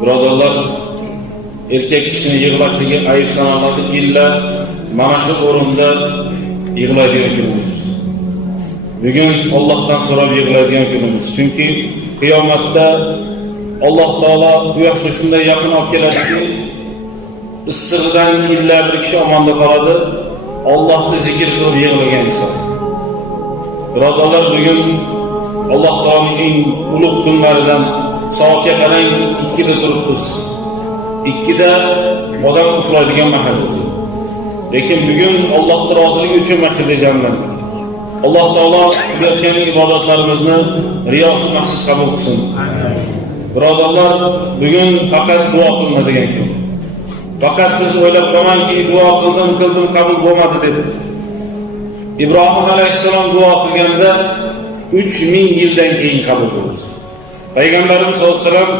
Birodarlar, erkek kishini yig'lashligi ayb sanaladi, illa mana shu o'rinda yig'laydigan kunimiz. Bugun Allohdan so'rab yig'laydigan kunimiz. Chunki qiyomatda Alloh taolo bu yoqqa shunday yaqin olib keladiki, issig'idan illa bir kishi omonda qoladi, Allohni zikr qilib yig'lagan inson. Birodarlar, bugun Alloh taoloning eng ulug' kunlaridan soatga qarang 2 da turibmiz. 2 da odam uxlaydigan mahal. Lekin bugun Allohning roziligi uchun masjidga jamlandik. Alloh taolo qilayotgan ibodatlarimizni riyosiz maxsus qabul qilsin. Birodarlar, bugun faqat duo qilinadigan kun. Faqat siz o'ylab qolmangki, duo qildim, qabul bo'lmadi deb. Ibrohim alayhissalom duo qilganda 3000 yildan keyin qabul bo'ldi. Payg'ambarimiz sollallohu alayhi vasallam